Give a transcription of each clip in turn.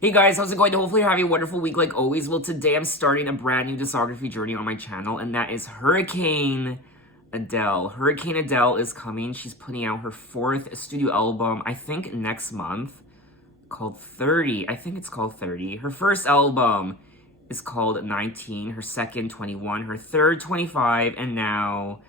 Hey guys, how's it going? Hopefully you're having a wonderful week like always. Well, today I'm starting a brand new discography journey on my channel, and that is Hurricane Adele. Hurricane Adele is coming. She's putting out her fourth studio album, I think next month, called 30. I think it's called 30. Her first album is called 19, her second 21, her third 25, and now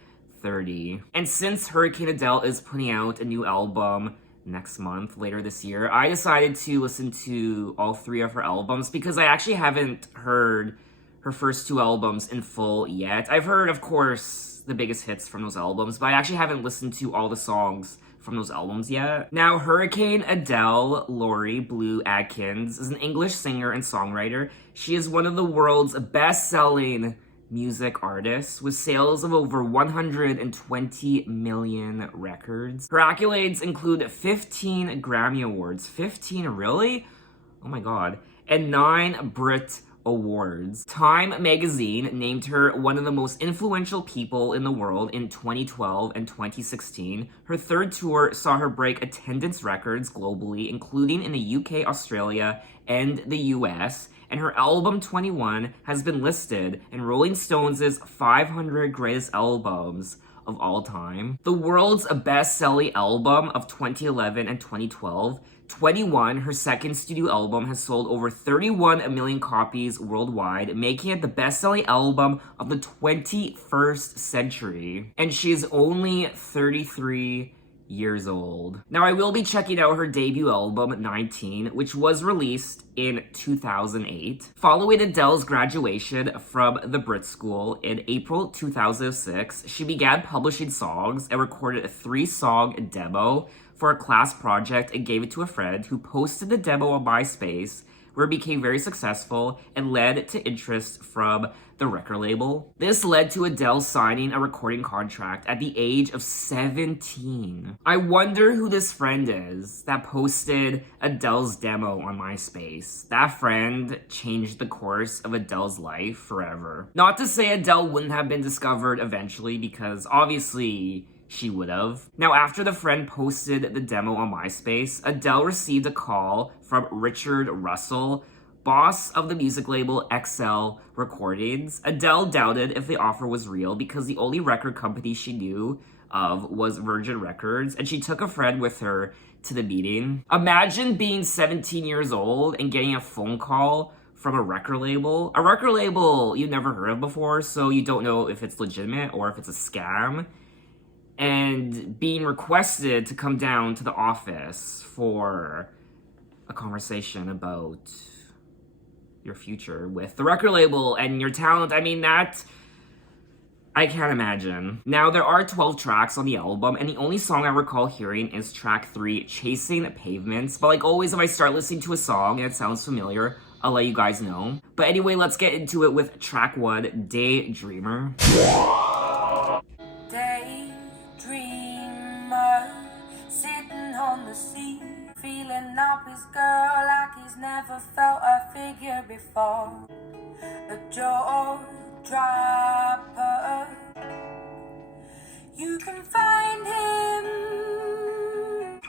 30. And since Hurricane Adele is putting out a new album next month, later this year, I decided to listen to all three of her albums because I actually haven't heard her first two albums in full yet. I've heard, of course, the biggest hits from those albums, but I actually haven't listened to all the songs from those albums yet. Now, Hurricane Adele Laurie Blue Adkins is an English singer and songwriter. She is one of the world's best-selling music artists with sales of over 120 million records. Her accolades include 15 Grammy Awards. 15, really? Oh my god. And 9 Brit Awards. Time magazine named her one of the most influential people in the world in 2012 and 2016. Her third tour saw her break attendance records globally, including in the UK, Australia, and the US. And her album 21 has been listed in Rolling Stone's 500 Greatest Albums of All Time. The world's best-selling album of 2011 and 2012, 21, her second studio album, has sold over 31 million copies worldwide, making it the best-selling album of the 21st century. And she is only 33 years old. Now, I will be checking out her debut album, 19, which was released in 2008. Following Adele's graduation from the Brit School in April 2006, she began publishing songs and recorded a 3-song demo for a class project and gave it to a friend who posted the demo on MySpace, where it became very successful and led to interest from the record label. This led to Adele signing a recording contract at the age of 17. I wonder who this friend is that posted Adele's demo on MySpace. That friend changed the course of Adele's life forever. Not to say Adele wouldn't have been discovered eventually, because obviously she would have. Now, after the friend posted the demo on MySpace, Adele received a call from Richard Russell, boss of the music label XL Recordings. Adele doubted if the offer was real because the only record company she knew of was Virgin Records, and she took a friend with her to the meeting. Imagine being 17 years old and getting a phone call from a record label. A record label you've never heard of before, so you don't know if it's legitimate or if it's a scam. And being requested to come down to the office for a conversation about your future with the record label and your talent. I mean, that I can't imagine. Now, there are 12 tracks on the album, and the only song I recall hearing is track 3, Chasing Pavements. But like always, if I start listening to a song and it sounds familiar, I'll let you guys know. But anyway, let's get into it with track 1, Daydreamer. Sitting on the sea, feeling up his girl like he's never felt a figure before. A jaw dropper. You can find him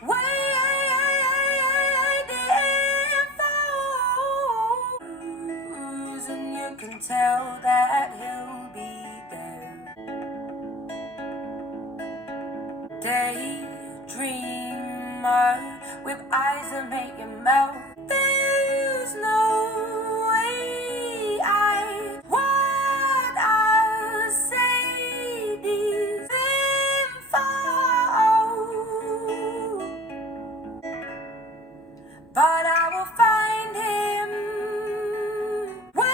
waiting for, and you can tell that he'll be there. Daydreamer with eyes that make you melt. There's no way what I'll say these info, but I will find him waiting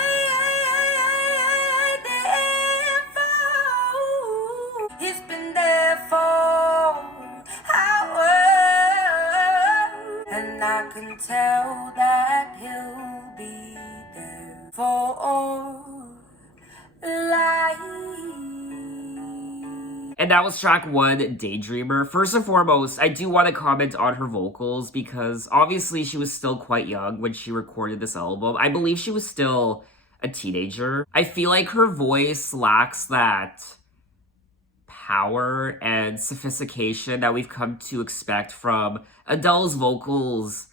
for. He's been there for, and I can tell that he'll be there for life. And that was track 1, Daydreamer. First and foremost, I do want to comment on her vocals because obviously she was still quite young when she recorded this album. I believe she was still a teenager. I feel like her voice lacks that power and sophistication that we've come to expect from Adele's vocals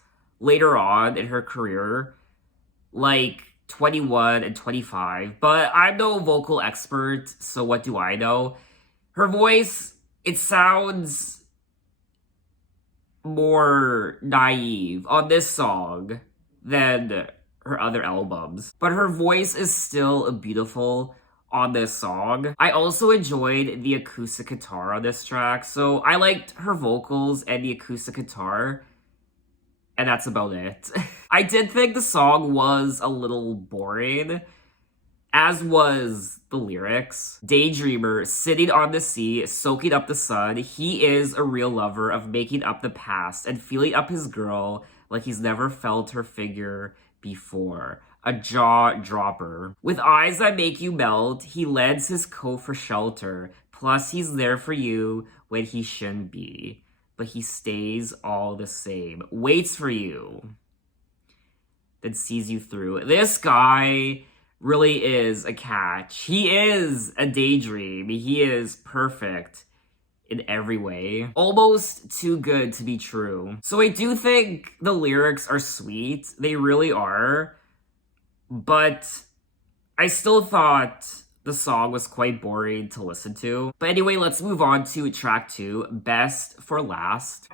later on in her career, like 21 and 25, but I'm no vocal expert, so what do I know? Her voice, it sounds more naive on this song than her other albums, but her voice is still beautiful on this song. I also enjoyed the acoustic guitar on this track, so I liked her vocals and the acoustic guitar, and that's about it. I did think the song was a little boring, as was the lyrics. Daydreamer, sitting on the sea, soaking up the sun, he is a real lover of making up the past and feeling up his girl like he's never felt her figure before. A jaw dropper. With eyes that make you melt, he lends his coat for shelter. Plus, he's there for you when he shouldn't be. But he stays all the same. Waits for you. Then sees you through. This guy really is a catch. He is a daydream. He is perfect in every way. Almost too good to be true. So I do think the lyrics are sweet. They really are. But I still thought the song was quite boring to listen to. But anyway, let's move on to track 2, Best for Last.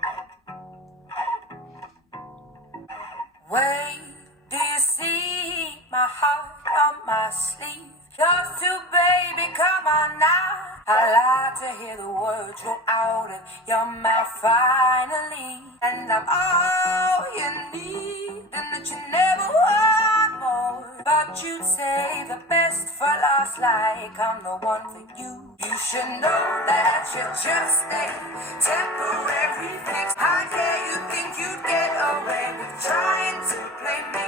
Wait, do you see my heart on my sleeve? Yours too, baby, come on now. I like to hear the words roll out of your mouth finally. And I'm all you need, and that you never want more. But you'd say the best for last, like I'm the one for you. You should know that you're just a temporary fix. How dare you think you'd get away with trying to play me?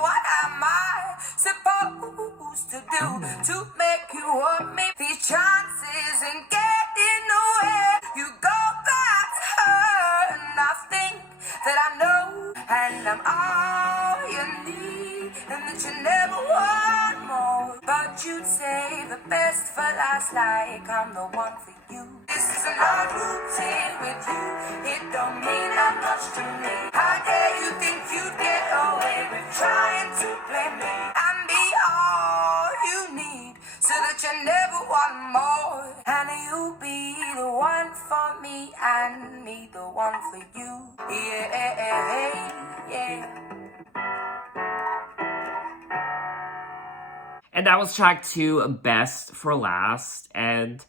What am I supposed to do to make you want me? These chances ain't getting nowhere. You go back to her, and I think that I know, and I'm all you need, and that you never want more. But you'd say the best for last, like I'm the one for you. This is an odd routine with you. It don't mean that much to me. How dare you think you'd get away with trying to play me and be all you need, so that you never want more. And you'll be the one for me and me the one for you. Yeah. And that was track 2, Best for Last. And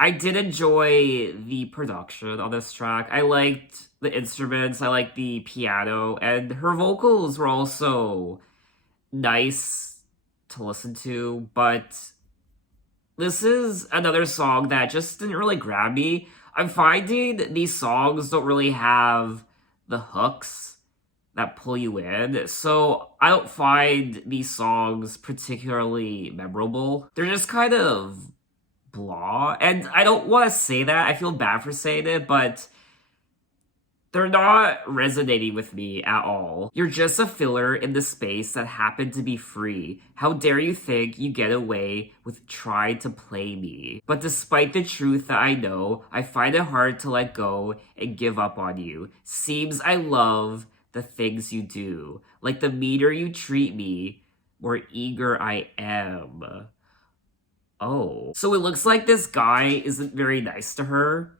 I did enjoy the production on this track. I liked the instruments, I liked the piano, and her vocals were also nice to listen to, but this is another song that just didn't really grab me. I'm finding these songs don't really have the hooks that pull you in, so I don't find these songs particularly memorable. They're just kind of blah, and I don't want to say that. I feel bad for saying it, but they're not resonating with me at all. You're just a filler in the space that happened to be free. How dare you think you get away with trying to play me? But despite the truth that I know, I find it hard to let go and give up on you. Seems I love the things you do. Like the meaner you treat me, more eager I am. Oh. So it looks like this guy isn't very nice to her,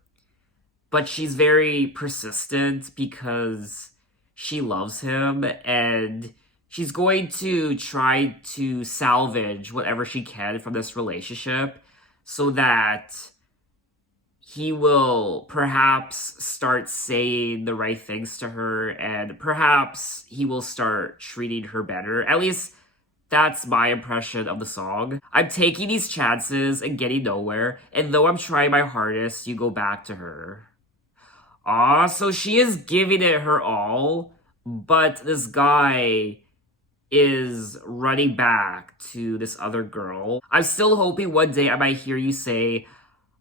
but she's very persistent because she loves him, and she's going to try to salvage whatever she can from this relationship so that he will perhaps start saying the right things to her, and perhaps he will start treating her better. At least that's my impression of the song. I'm taking these chances and getting nowhere, and though I'm trying my hardest, you go back to her. So she is giving it her all, but this guy is running back to this other girl. I'm still hoping one day I might hear you say,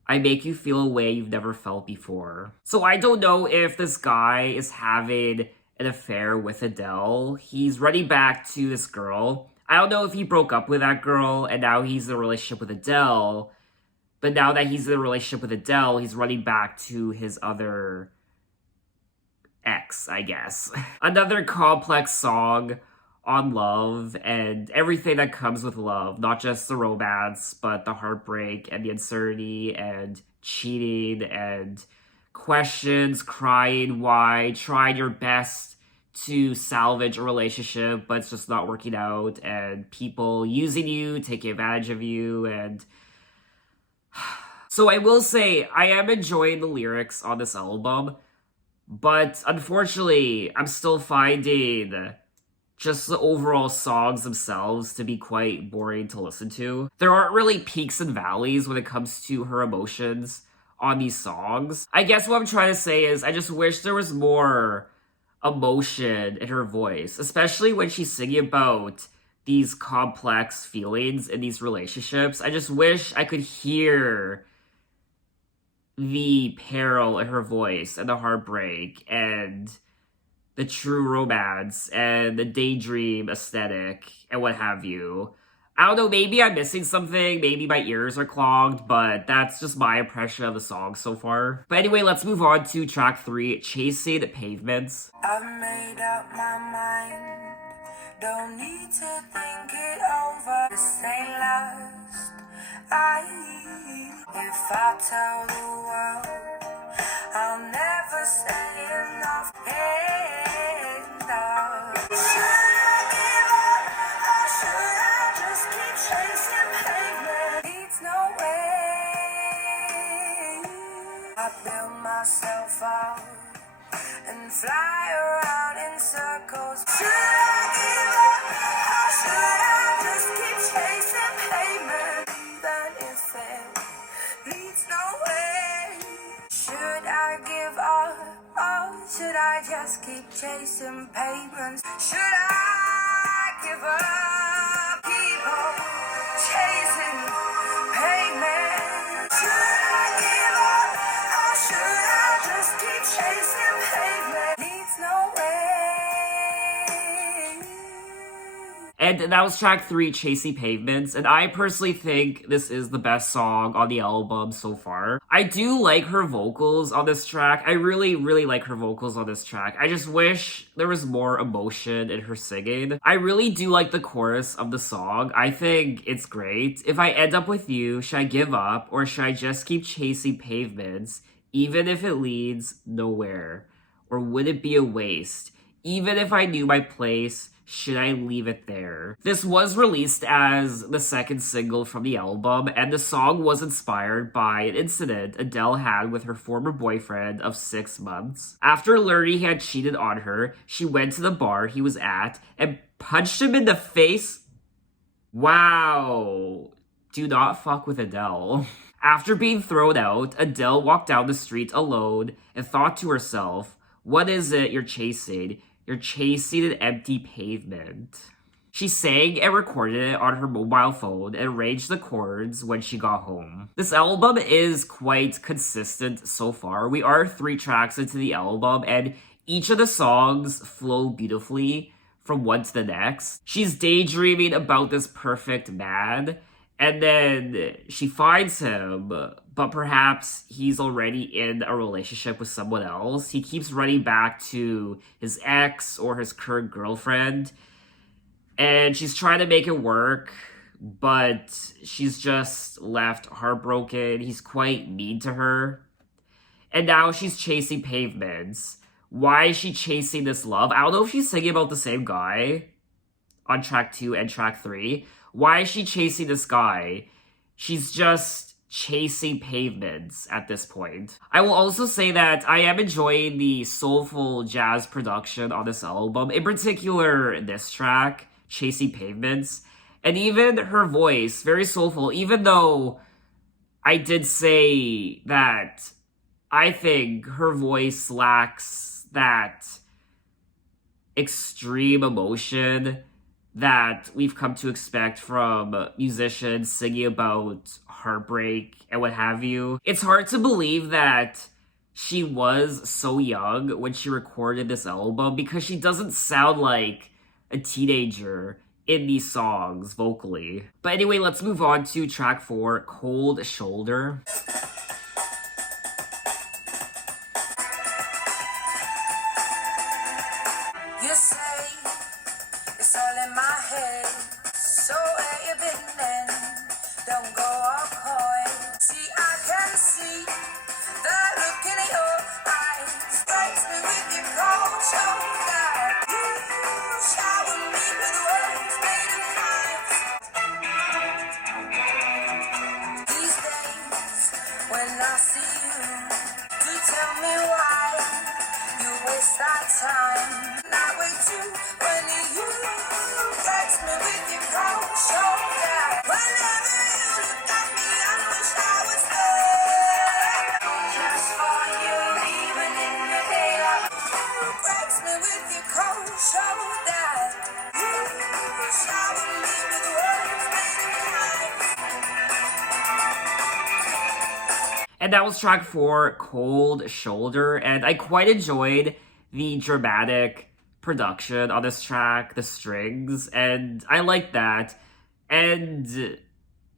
I make you feel a way you've never felt before. So I don't know if this guy is having an affair with Adele. He's running back to this girl. I don't know if he broke up with that girl and now he's in a relationship with Adele. But now that he's in a relationship with Adele, he's running back to his other ex, I guess. Another complex song on love and everything that comes with love, not just the romance, but the heartbreak and the uncertainty and cheating and questions, crying, why, trying your best to salvage a relationship, but it's just not working out, and people using you, taking advantage of you, and so I will say, I am enjoying the lyrics on this album, but unfortunately, I'm still finding just the overall songs themselves to be quite boring to listen to. There aren't really peaks and valleys when it comes to her emotions on these songs. I guess what I'm trying to say is I just wish there was more emotion in her voice, especially when she's singing about these complex feelings in these relationships. I just wish I could hear the peril in her voice and the heartbreak and the true romance and the daydream aesthetic and what have you. I don't know, maybe I'm missing something, maybe my ears are clogged, but that's just my impression of the song so far. But anyway, let's move on to track 3, Chasing Pavements. I've made up my mind, don't need to think it over. This ain't last. If I tell the world, I'll never say enough. Should I give up, or should I just keep chasing pavement? Leads nowhere. I build myself up and fly around in circles. Should I give up, or should I just keep chasing pavement? Even if it leads nowhere. Should I give up, or should I just keep chasing pavements? Should I give up, keep on chasing pavements? Should I give up, or should I just keep chasing pavement? Leads nowhere. And that was track 3, Chasing Pavements, and I personally think this is the best song on the album so far. I do like her vocals on this track. I really, really like her vocals on this track. I just wish there was more emotion in her singing. I really do like the chorus of the song. I think it's great. If I end up with you, should I give up, or should I just keep chasing pavements, even if it leads nowhere? Or would it be a waste? Even if I knew my place, should I leave it there? This was released as the second single from the album, and the song was inspired by an incident Adele had with her former boyfriend of 6 months. After learning he had cheated on her, she went to the bar he was at and punched him in the face. Wow. Do not fuck with Adele. After being thrown out, Adele walked down the street alone and thought to herself, what is it you're chasing? You're chasing an empty pavement. She sang and recorded it on her mobile phone and arranged the chords when she got home. This album is quite consistent so far. We are 3 tracks into the album, and each of the songs flow beautifully from one to the next. She's daydreaming about this perfect man, and then she finds him, but perhaps he's already in a relationship with someone else. He keeps running back to his ex or his current girlfriend, and she's trying to make it work, but she's just left heartbroken. He's quite mean to her. And now she's chasing pavements. Why is she chasing this love? I don't know if she's singing about the same guy on track 2 and track 3. Why is she chasing this guy? She's just chasing pavements at this point. I will also say that I am enjoying the soulful jazz production on this album, in particular this track, Chasing Pavements, and even her voice, very soulful, even though I did say that I think her voice lacks that extreme emotion that we've come to expect from musicians singing about heartbreak and what have you. It's hard to believe that she was so young when she recorded this album, because she doesn't sound like a teenager in these songs vocally. But anyway, let's move on to track 4, Cold Shoulder. It's all in my head. So where you been then? Don't go all coy. See, I can see that look in your eyes. Strikes me with your cold shoulder. You shower me with words made of knives. These days, when I see you, do tell me why you waste our time. Not wait too when you text me with your cold shoulder. Whenever you look at me, I wish I was there. Just for you, even in the daylight. You text me with your cold shoulder. You shower me with words made of knives. And that was track 4, Cold Shoulder, and I quite enjoyed the dramatic production on this track, the strings, and I like that. And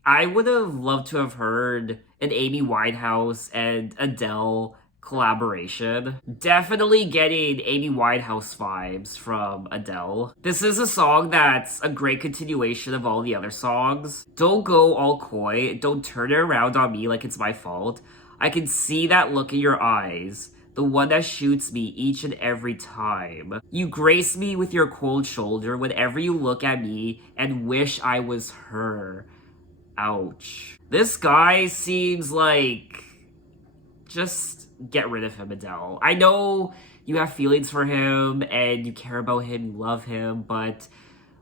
I would have loved to have heard an Amy Winehouse and Adele collaboration. Definitely getting Amy Winehouse vibes from Adele. This is a song that's a great continuation of all the other songs. Don't go all coy, don't turn it around on me like it's my fault. I can see that look in your eyes, the one that shoots me each and every time. You grace me with your cold shoulder whenever you look at me and wish I was her. Ouch. This guy seems like... just get rid of him, Adele. I know you have feelings for him and you care about him, you love him, but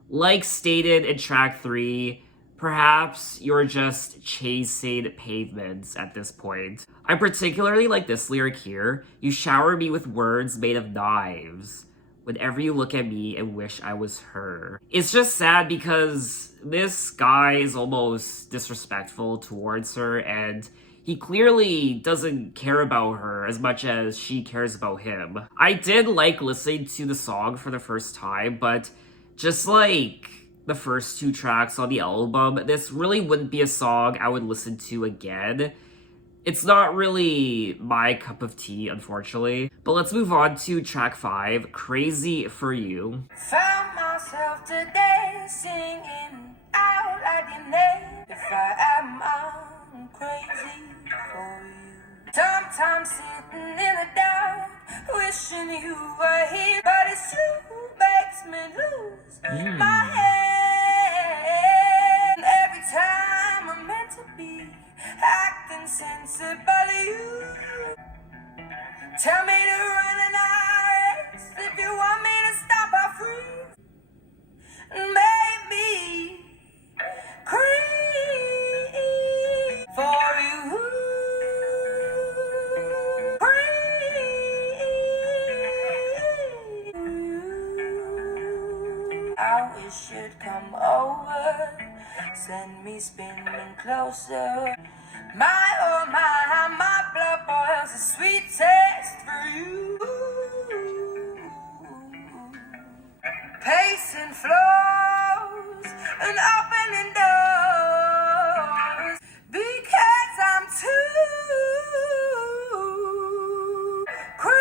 like stated in track 3, perhaps you're just chasing pavements at this point. I particularly like this lyric here. You shower me with words made of knives whenever you look at me and wish I was her. It's just sad because this guy is almost disrespectful towards her, and he clearly doesn't care about her as much as she cares about him. I did like listening to the song for the first time, but just like the first 2 tracks on the album, this really wouldn't be a song I would listen to again. It's not really my cup of tea, unfortunately. But let's move on to track 5, Crazy for You. Found myself today singing out like your name. If I am, I'm crazy for you. Sometimes sitting in the dark, wishing you were here, but it still makes me lose my head. Every time I'm meant to be acting sensible, you tell me to run and I race. If you want me to stop, I'll freeze. Make me crazy for you. I wish you'd come over, send me spinning closer. My oh my blood boils a sweet taste for you. Pacing floors and opening doors because I'm too crazy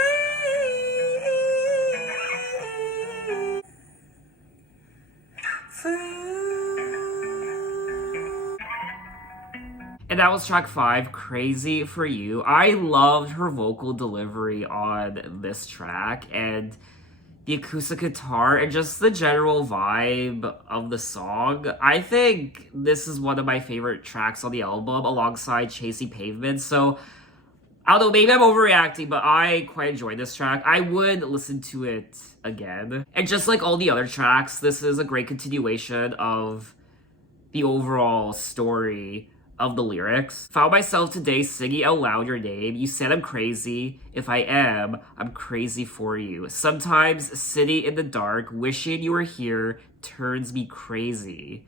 for you. And that was track 5, Crazy for You. I loved her vocal delivery on this track, and the acoustic guitar, and just the general vibe of the song. I think this is one of my favorite tracks on the album, alongside Chasing Pavements. So, I don't know, maybe I'm overreacting, but I quite enjoyed this track. I would listen to it again. And just like all the other tracks, this is a great continuation of the overall story of the lyrics. Found myself today singing out loud your name. You said I'm crazy. If I am, I'm crazy for you. Sometimes sitting in the dark, wishing you were here, turns me crazy.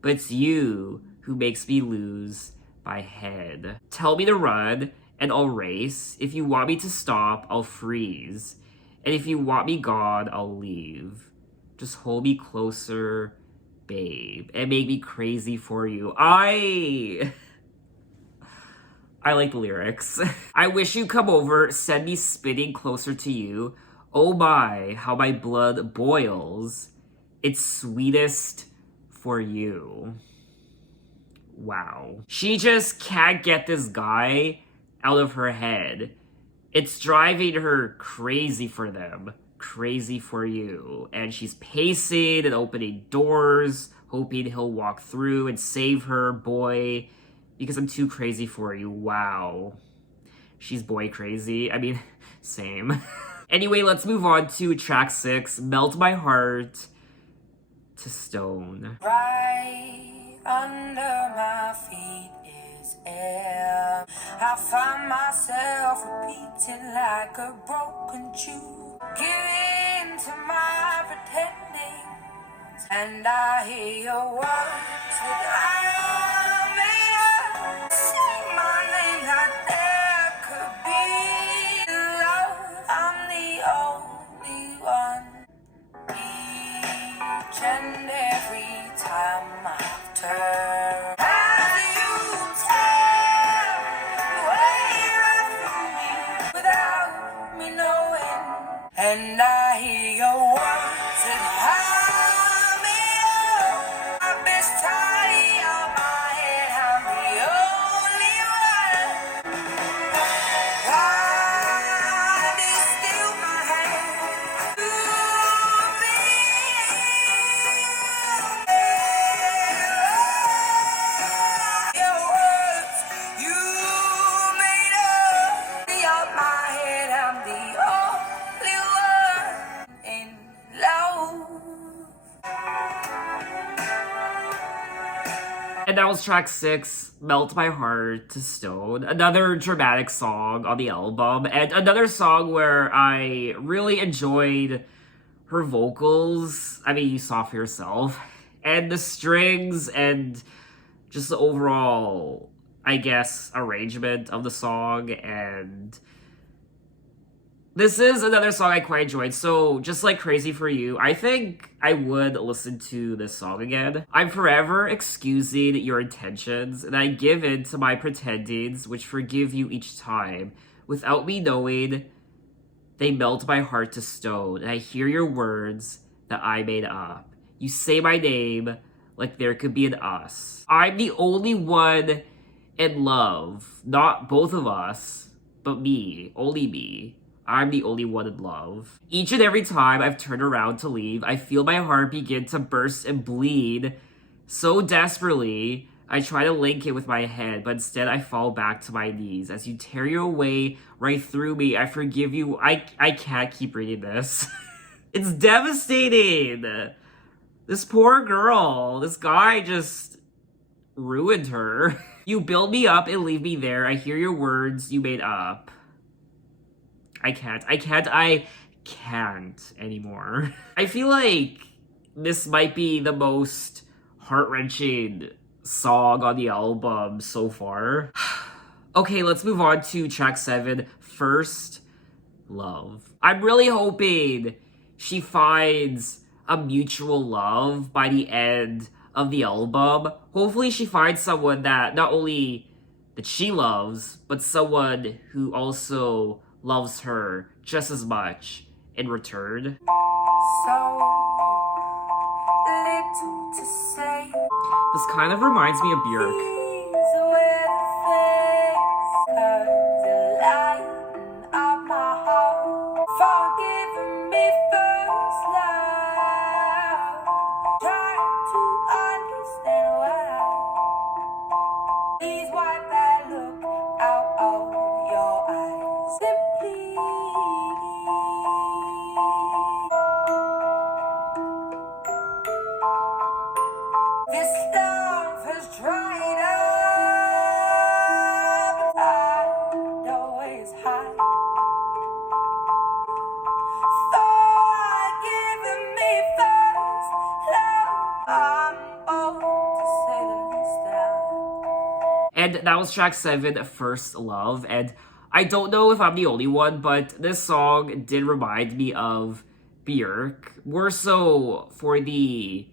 But it's you who makes me lose my head. Tell me to run, and I'll race. If you want me to stop, I'll freeze. And if you want me gone, I'll leave. Just hold me closer, babe, and make me crazy for you. I like the lyrics. I wish you'd come over, send me spinning closer to you. Oh my, how my blood boils. It's sweetest for you. Wow. She just can't get this guy out of her head. It's driving her crazy for them. Crazy for you. And she's pacing and opening doors, hoping he'll walk through and save her, boy. Because I'm too crazy for you. Wow. She's boy crazy. I mean, same. Anyway, let's move on to track 6, Melt My Heart to Stone. Right under my feet is air. I find myself repeating like a broken tune. Give in to my pretending, and I hear your words without me. Say my name like there could be love. I'm the only one. Each and every time I turn, as you tear way through me without me knowing, and I hear your words that hide me up. My best tidy on my head, I'm the only one. Why do you steal my hand? And that was track 6, Melt My Heart to Stone. Another dramatic song on the album. And another song where I really enjoyed her vocals. I mean, you saw for yourself. And the strings and just the overall, I guess, arrangement of the song. And this is another song I quite enjoyed. So, just like Crazy for You, I think I would listen to this song again. I'm forever excusing your intentions, and I give in to my pretendings, which forgive you each time. Without me knowing, they melt my heart to stone, and I hear your words that I made up. You say my name like there could be an us. I'm the only one in love. Not both of us, but me. Only me. I'm the only one in love. Each and every time I've turned around to leave, I feel my heart begin to burst and bleed. So desperately, I try to link it with my head, but instead I fall back to my knees. As you tear your way right through me, I forgive you. I can't keep reading this. It's devastating. This poor girl. This guy just ruined her. You build me up and leave me there. I hear your words you made up. I can't anymore. I feel like this might be the most heart-wrenching song on the album so far. Okay, let's move on to track 7, First Love. I'm really hoping she finds a mutual love by the end of the album. Hopefully she finds someone that not only that she loves, but someone who also loves her just as much in return. So little to say. This kind of reminds me of Björk. These were the things, 'cause they lighten up my heart. Forgive me first, love. Try to understand why. Please wipe that look out of your eyes. Simply. This love has dried up. I'd always hide. Forgive me first, love. I'm bold to say the least now. And that was track 7, First Love. And I don't know if I'm the only one, but this song did remind me of Björk. More so for the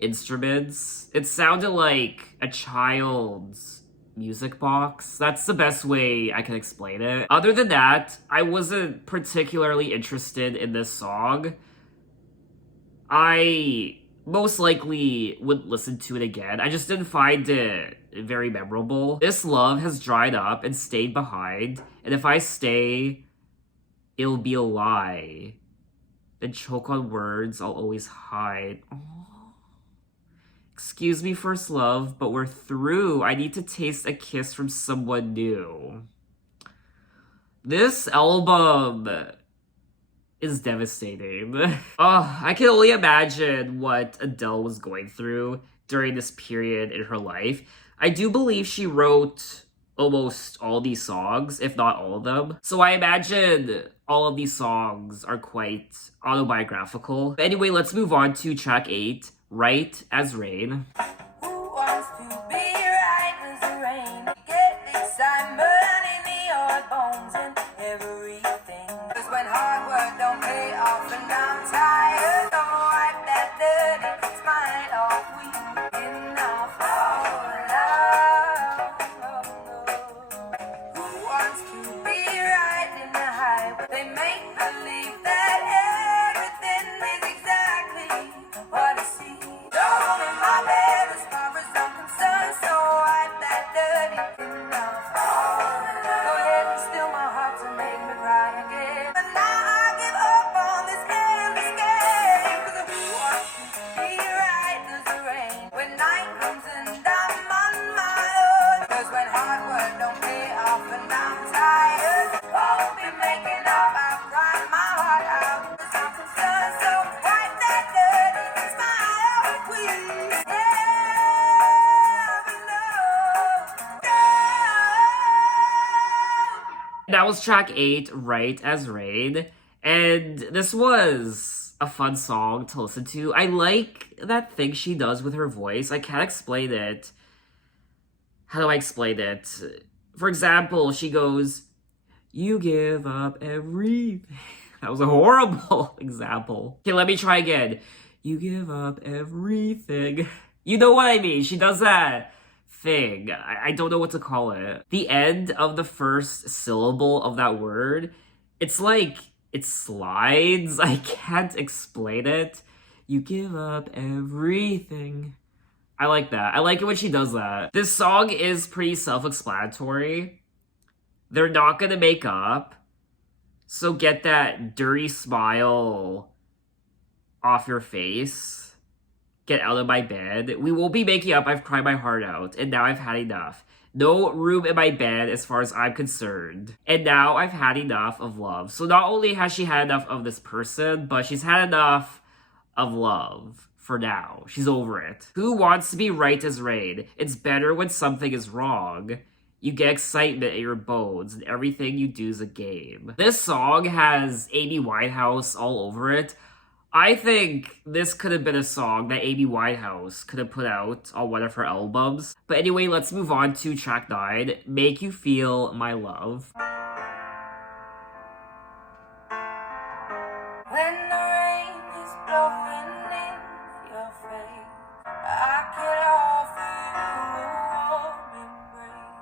instruments. It sounded like a child's music box. That's the best way I can explain it. Other than that, I wasn't particularly interested in this song. I most likely would listen to it again. I just didn't find it very memorable. This love has dried up and stayed behind, and if I stay, it'll be a lie. And choke on words I'll always hide. Aww. Excuse me, first love, but we're through. I need to taste a kiss from someone new. This album is devastating. I can only imagine what Adele was going through during this period in her life. I do believe she wrote almost all these songs, if not all of them. So I imagine all of these songs are quite autobiographical. But anyway, let's move on to track 8, Right as Rain. Who wants to be right as the rain? Get the excitement in your bones and everything. 'Cause when hard work don't pay off and I'm tired, don't wipe that dirty smile off. We enough love. Who wants to be right in the highway? They make believe that everything is exactly what I see. Don't in my bed as far as I'm concerned, so wipe that dirty enough. Go ahead and steal my heart to make me cry again. But now I give up on this endless game. 'Cause who wants to be right as the rain? When night comes and I'm on my own. 'Cause when hard work don't pay off and I'm tired, won't be making up, I cry my heart out. 'Cause I'm concerned, so wipe that dirty smile, please. That was track 8, Right as Rain. And this was a fun song to listen to. I like that thing she does with her voice. I can't explain it. How do I explain it? For example, she goes, "You give up everything." That was a horrible example. Okay, let me try again. "You give up everything." You know what I mean? She does that thing. I don't know what to call it. The end of the first syllable of that word, it's like it slides. I can't explain it. "You give up everything." I like that. I like it when she does that. This song is pretty self-explanatory. They're not gonna make up, so get that dirty smile off your face. Get out of my bed. We won't be making up. I've cried my heart out, and now I've had enough. No room in my bed as far as I'm concerned. And now I've had enough of love. So not only has she had enough of this person, but she's had enough of love. For now. She's over it. Who wants to be right as rain? It's better when something is wrong. You get excitement in your bones, and everything you do is a game. This song has Amy Winehouse all over it. I think this could have been a song that Amy Winehouse could have put out on one of her albums. But anyway, let's move on to track 9, Make You Feel My Love. When the rain is blowing in your face, I can offer you a warm embrace.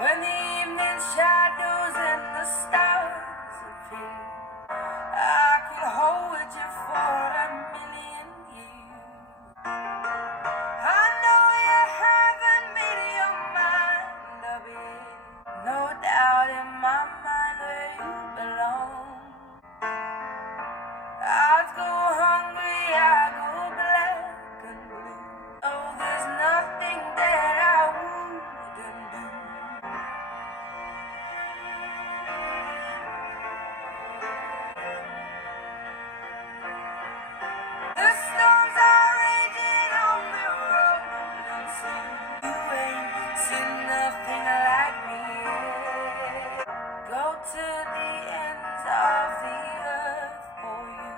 When the evening shadows and the stars appear, I could hold you for a million years. I know you haven't made your mind up yet. No doubt in my mind where you belong. I go hungry, I go black and blue. Oh, there's nothing that I wouldn't do. The storms are raging on the rolling sea. You ain't seen nothing like me yet. Go to the ends of the earth for you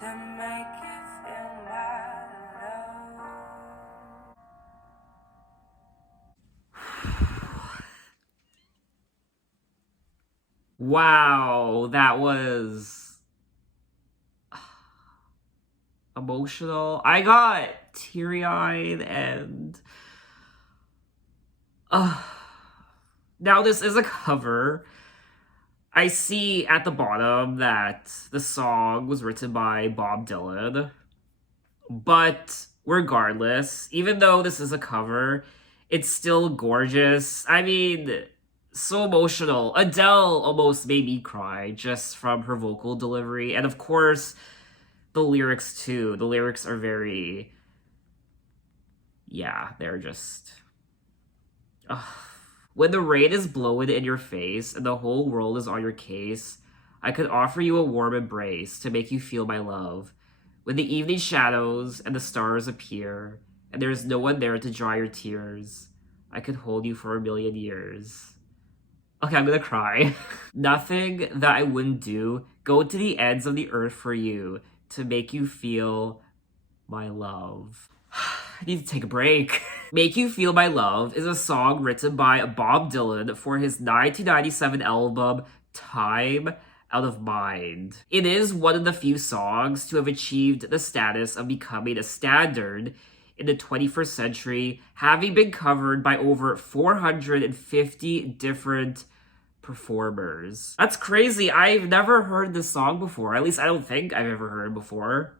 to make you feel my love. Wow, that was emotional. I got teary-eyed and now this is a cover. I see at the bottom that the song was written by Bob Dylan. But regardless, even though this is a cover, it's still gorgeous. I mean, so emotional. Adele almost made me cry just from her vocal delivery. And of course, the lyrics too. The lyrics are very, yeah, they're just... Ugh. When the rain is blowing in your face and the whole world is on your case, I could offer you a warm embrace to make you feel my love. When the evening shadows and the stars appear, and there is no one there to dry your tears, I could hold you for a million years. Okay, I'm gonna cry. Nothing that I wouldn't do, go to the ends of the earth for you to make you feel my love. I need to take a break. Make You Feel My Love is a song written by Bob Dylan for his 1997 album Time Out of Mind. It is one of the few songs to have achieved the status of becoming a standard in the 21st century, having been covered by over 450 different performers. That's crazy. I've never heard this song before. At least I don't think I've ever heard it before.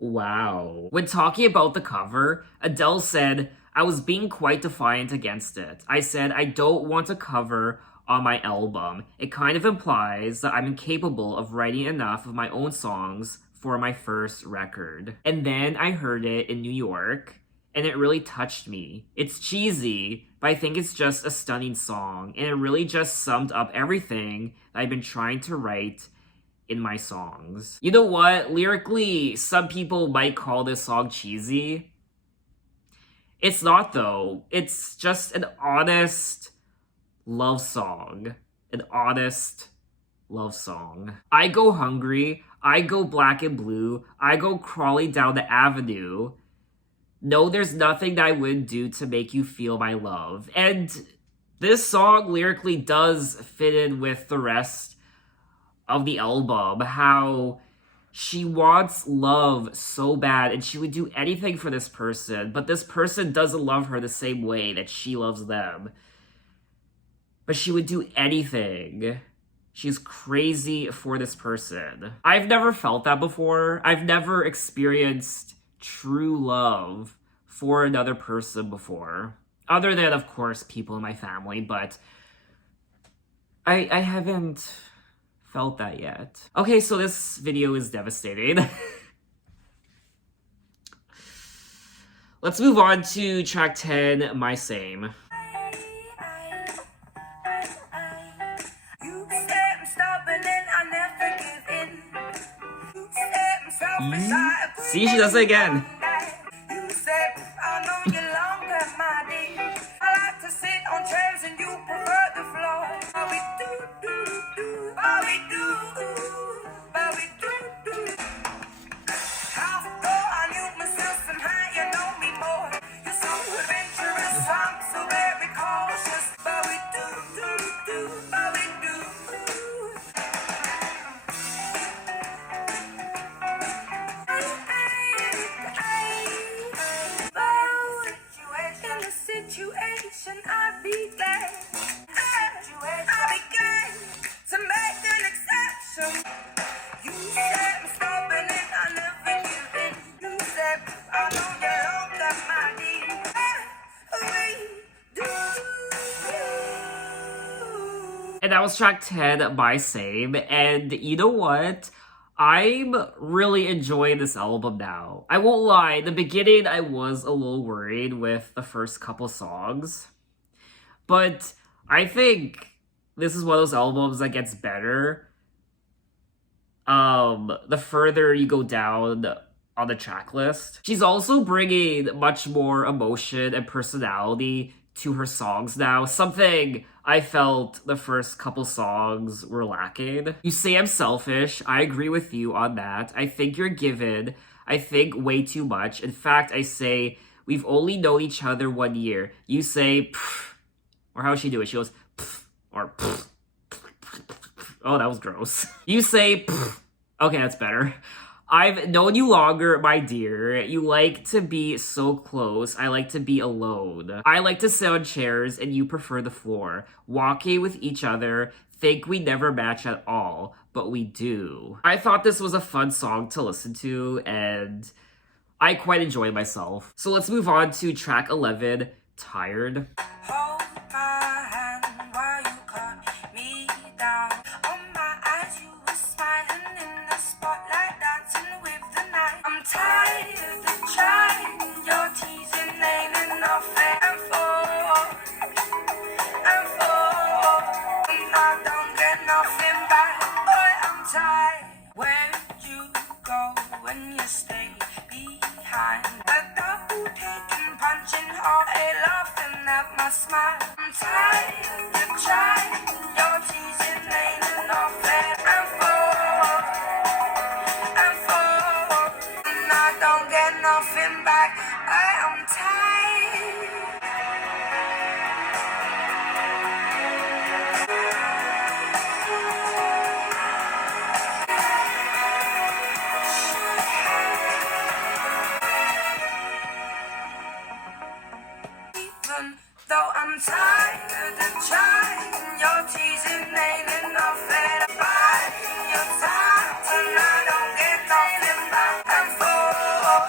Wow. When talking about the cover, Adele said, I was being quite defiant against it. I said, I don't want a cover on my album. It kind of implies that I'm incapable of writing enough of my own songs for my first record. And then I heard it in New York, and it really touched me. It's cheesy, but I think it's just a stunning song, and it really just summed up everything that I've been trying to write in my songs. You know what? Lyrically, some people might call this song cheesy. It's not though. It's just an honest love song. An honest love song. I go hungry. I go black and blue. I go crawling down the avenue. No, there's nothing that I wouldn't do to make you feel my love. And this song lyrically does fit in with the rest of the album, how she wants love so bad and she would do anything for this person, but this person doesn't love her the same way that she loves them. But she would do anything. She's crazy for this person. I've never felt that before. I've never experienced true love for another person before. Other than, of course, people in my family, but I haven't felt that yet. Okay, so this video is devastating. Let's move on to track 10, My Same. You said I'm stubborn and I never give in. You said I'm selfish, I agree. See, she does it again. You said I know you longer, my dear. I like to sit on chairs and you prefer the floor. But we do, but we do, but we do. How though I knew myself somehow you know me more. You're so adventurous, I'm so very cautious. But we do, but we do. In the situation I began, I began to make an exception. You said I'm stubborn and I never give in. You said I know you longer, my dear. We do. And that was track 10, My Same. And you know what? I'm really enjoying this album now. I won't lie, in the beginning I was a little worried with the first couple songs. But I think this is one of those albums that gets better the further you go down on the track list. She's also bringing much more emotion and personality to her songs now, something I felt the first couple songs were lacking. You say I'm selfish. I agree with you on that. I think you're given. I think way too much. In fact, I say we've only known each other 1 year. You say, pfft, or how does she do it? She goes, pfft, or pfft. Oh, that was gross. You say, pfft. Okay, that's better. I've known you longer, my dear. You like to be so close. I like to be alone. I like to sit on chairs and you prefer the floor. Walking with each other, think we never match at all. but we do. I thought this was a fun song to listen to, and I quite enjoyed myself. So let's move on to track 11, Tired. Hold my hand while you cut me down. On my eyes, you were smiling in the spotlight, dancing with the night. I'm tired of trying, you're teasing, laying off and forth, and forth. And I don't get nothing back. Boy, I'm tired. Where did you go when you stay behind? The double taking, punching hard, laughing at my smile. I'm tired of trying, you're teasing, laying off and forth, and forth. And I don't get nothing back. I am tired. Even though I'm tired of trying, you're teasing, laying off and buying your time, and I don't get nothing back and forth,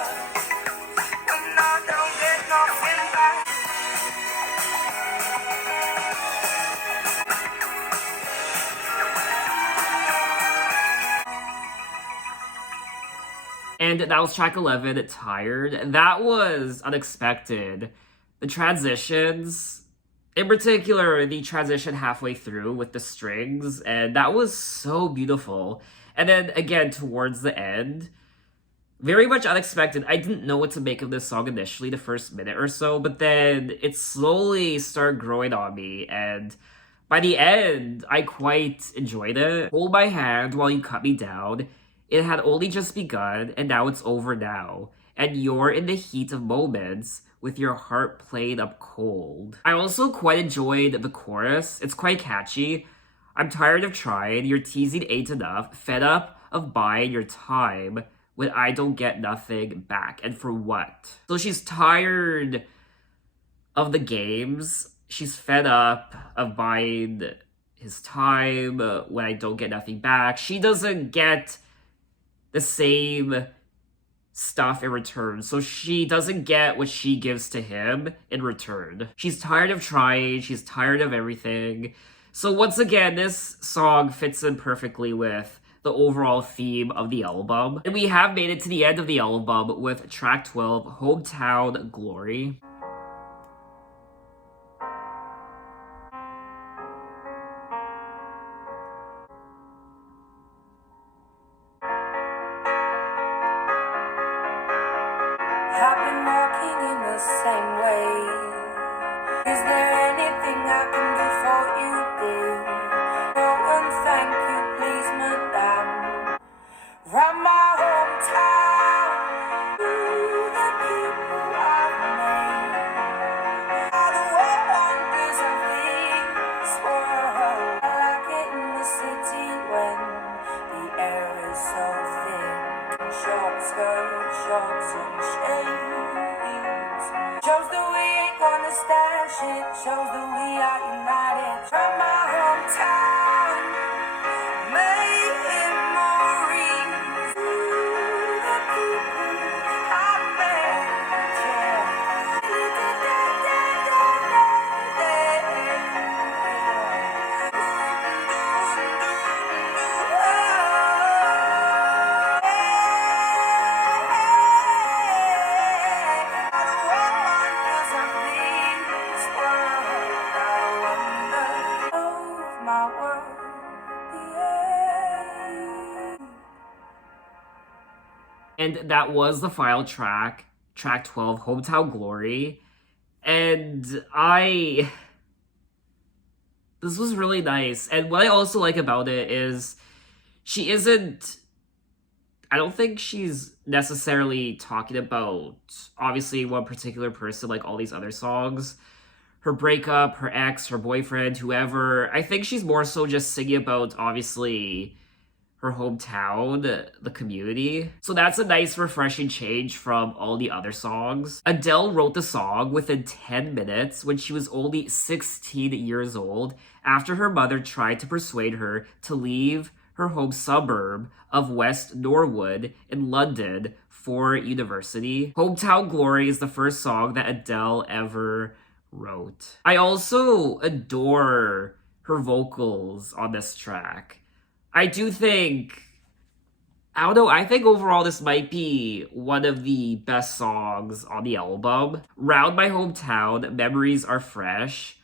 and I don't get nothing back. And that was track 11, Tired. That was unexpected. The transitions, in particular, the transition halfway through with the strings, and that was so beautiful. And then again, towards the end, very much unexpected. I didn't know what to make of this song initially, the first minute or so, but then it slowly started growing on me, and by the end, I quite enjoyed it. Hold my hand while you cut me down. It had only just begun, and now it's over now. And you're in the heat of moments with your heart played up cold. I also quite enjoyed the chorus. It's quite catchy. I'm tired of trying, your teasing ain't enough, fed up of buying your time when I don't get nothing back. And for what? So she's tired of the games. She's fed up of buying his time when I don't get nothing back. She doesn't get the same stuff in return, so she doesn't get what she gives to him in return. She's tired of trying, she's tired of everything. So once again, this song fits in perfectly with the overall theme of the album. And we have made it to the end of the album with track 12, Hometown Glory. I've been walking in the same way. Is there anything I can do for you, dear? Oh, and thank you, please, madame. Round my hometown, ooh, the people I've made are the wonders of this world. I like it in the city when the air is so thin. Short skirts, shorts and shades. Shows that we ain't gonna stand shit. Shows that we are united. From my hometown, made memories. Ooh, the people I met, And that was the final track, track 12, Hometown Glory. And this was really nice. And what I also like about it is she isn't, I don't think she's necessarily talking about, obviously, one particular person like all these other songs. Her breakup, her ex, her boyfriend, whoever. I think she's more so just singing about, obviously, her hometown, the community. So that's a nice, refreshing change from all the other songs. Adele wrote the song within 10 minutes when she was only 16 years old after her mother tried to persuade her to leave her home suburb of West Norwood in London for university. Hometown Glory is the first song that Adele ever wrote. I also adore her vocals on this track. I do think, I don't know, I think overall this might be one of the best songs on the album. Round my hometown, memories are fresh.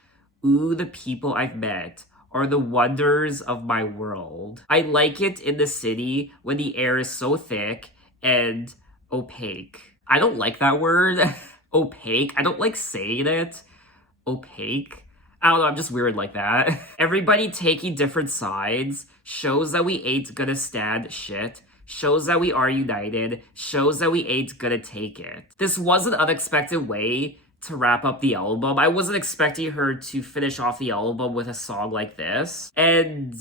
Ooh, the people I've met are the wonders of my world. I like it in the city when the air is so thick and opaque. I don't like that word, opaque. I don't like saying it, opaque. I don't know, I'm just weird like that. Everybody taking different sides shows that we ain't gonna stand shit. Shows that we are united. Shows that we ain't gonna take it. This was an unexpected way to wrap up the album. I wasn't expecting her to finish off the album with a song like this. And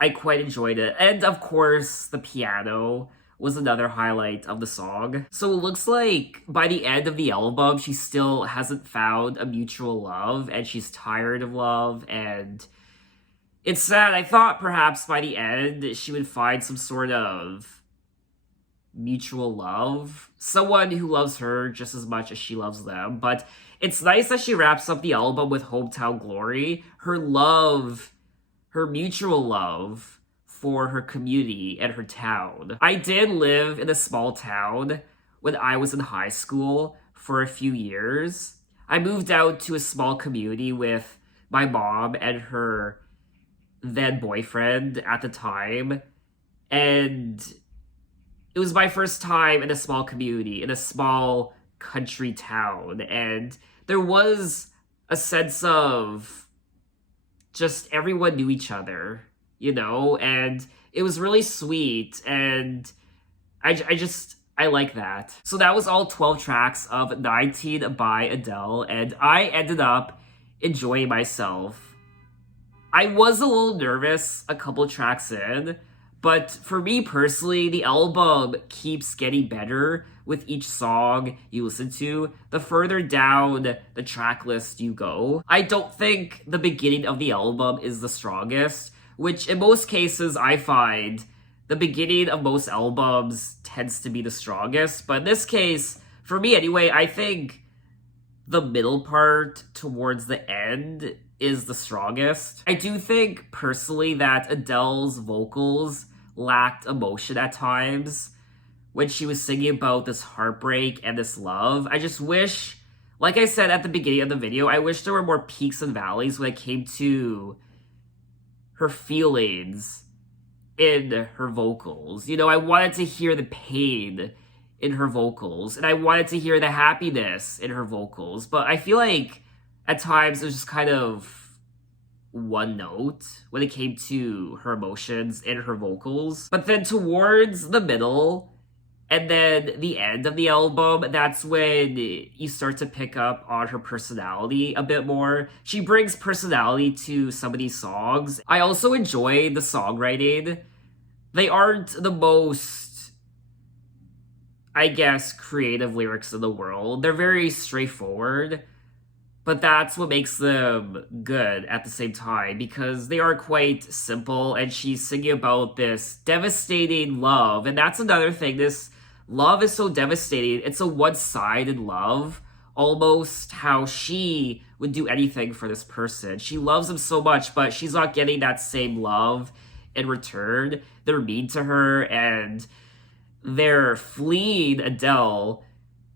I quite enjoyed it. And of course, the piano was another highlight of the song. So it looks like by the end of the album, she still hasn't found a mutual love and she's tired of love, and it's sad. I thought perhaps by the end she would find some sort of mutual love. Someone who loves her just as much as she loves them. But it's nice that she wraps up the album with Hometown Glory. Her love, her mutual love for her community and her town. I did live in a small town when I was in high school for a few years. I moved out to a small community with my mom and her then boyfriend at the time, and it was my first time in a small community, in a small country town, and there was a sense of just everyone knew each other, you know, and it was really sweet, and I like that. So that was all 12 tracks of 19 by Adele, and I ended up enjoying myself. I was a little nervous a couple tracks in, but for me personally, the album keeps getting better with each song you listen to, the further down the track list you go. I don't think the beginning of the album is the strongest, which in most cases I find the beginning of most albums tends to be the strongest. But in this case, for me anyway, I think the middle part towards the end is the strongest. I do think personally that Adele's vocals lacked emotion at times when she was singing about this heartbreak and this love. I just wish, like I said at the beginning of the video, I wish there were more peaks and valleys when it came to her feelings in her vocals. You know, I wanted to hear the pain in her vocals, and I wanted to hear the happiness in her vocals, but I feel like at times it was just kind of one note when it came to her emotions and her vocals. But then towards the middle and then the end of the album, that's when you start to pick up on her personality a bit more. She brings personality to some of these songs. I also enjoy the songwriting. They aren't the most, I guess, creative lyrics in the world. They're very straightforward, but that's what makes them good at the same time, because they are quite simple, and she's singing about this devastating love. And that's another thing. This love is so devastating. It's a one-sided love, almost, how she would do anything for this person. She loves him so much, but she's not getting that same love in return. They're mean to her, and they're fleeing Adele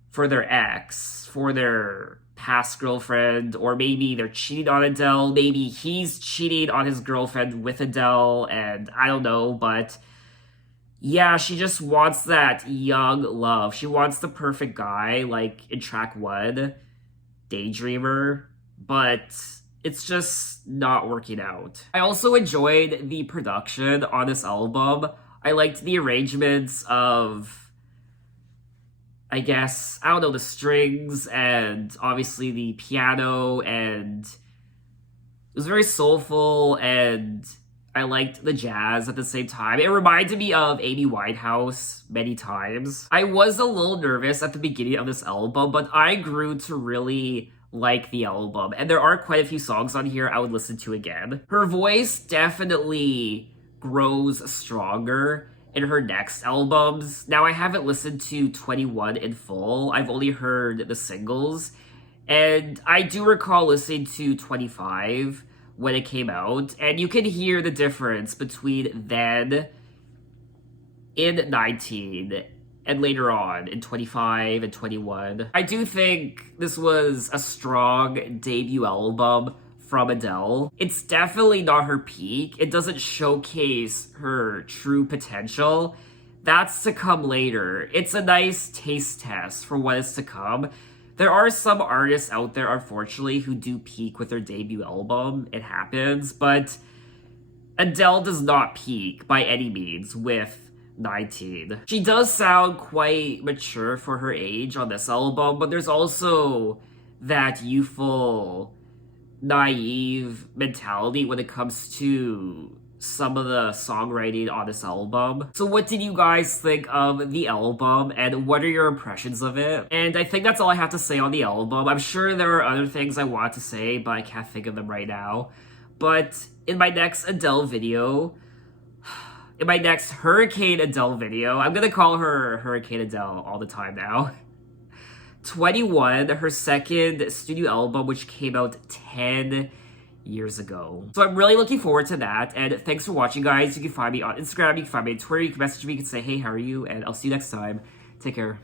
for their ex, for their past girlfriend, or maybe they're cheating on Adele, maybe he's cheating on his girlfriend with Adele, and I don't know, but yeah, she just wants that young love. She wants the perfect guy, like in track 1, Daydreamer, but it's just not working out. I also enjoyed the production on this album. I liked the arrangements of, I guess, I don't know, the strings and obviously the piano, and it was very soulful, and I liked the jazz at the same time. It reminded me of Amy Winehouse many times. I was a little nervous at the beginning of this album, but I grew to really like the album, and there are quite a few songs on here I would listen to again. Her voice definitely grows stronger in her next albums. Now, I haven't listened to 21 in full. I've only heard the singles. And I do recall listening to 25 when it came out. And you can hear the difference between then in 19 and later on in 25 and 21. I do think this was a strong debut album from Adele. It's definitely not her peak. It doesn't showcase her true potential. That's to come later. It's a nice taste test for what is to come. There are some artists out there, unfortunately, who do peak with their debut album. It happens, but Adele does not peak by any means with 19. She does sound quite mature for her age on this album, but there's also that youthful, naive mentality when it comes to some of the songwriting on this album. So what did you guys think of the album, and what are your impressions of it? And I think that's all I have to say on the album. I'm sure there are other things I want to say, but I can't think of them right now. But in my next Adele video, in my next Hurricane Adele video, I'm gonna call her Hurricane Adele all the time now. 21, her second studio album, which came out 10 years ago. So I'm really looking forward to that, and thanks for watching, guys. You can find me on Instagram, you can find me on Twitter, you can message me, you can say, hey, how are you? And I'll see you next time. Take care.